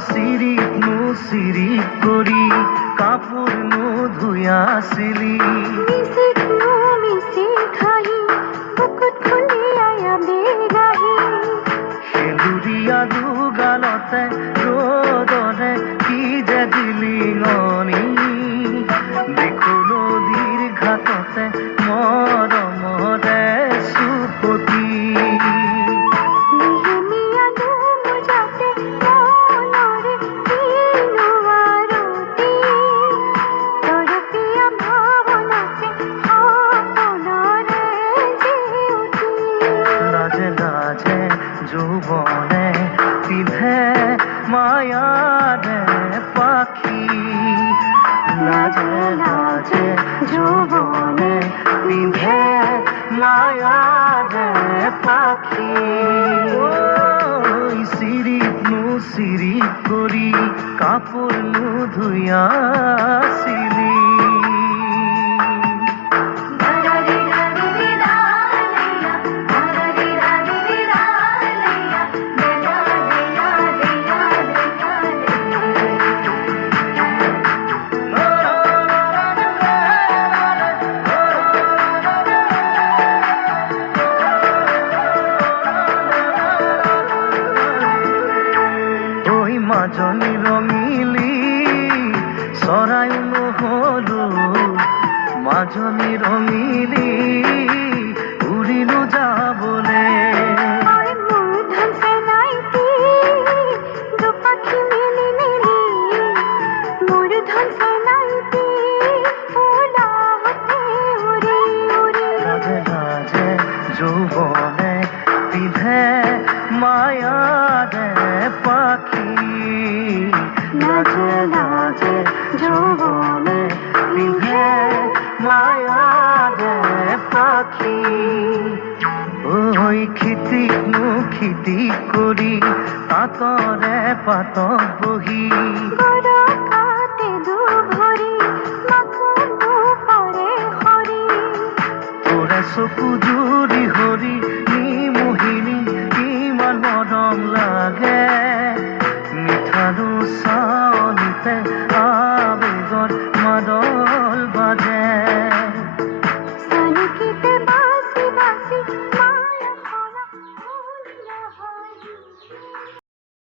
চিৰিত চিৰিত কৰি কাপোৰ ধুয়াছিলি সেলুৰীয়া দুগালতে ৰ'দৰে কি যে দিলি ngনি দেখো নদীৰ ঘাটতে মৰমৰে সুপতি যৌবনে পিন্ধে মায়াৰে পাখি লাজে লাজে যৌবনে পিন্ধে মায়াৰে পাখি চিৰিত চিৰিত কৰি কাপোৰ ধুয়াছিলি মাজনী ৰঙিলি চৰাই নহলো মাজনী ৰঙিলি উৰিলো যাবলে লাজে লাজে যৌবনে পিন্ধে মায়াৰে পাখি লাজে লাজে যৌবনে পিন্ধে মায়াৰে পাখি ঐ খেতি কৰি পাতৰে পাতত বহি তোৰে চকু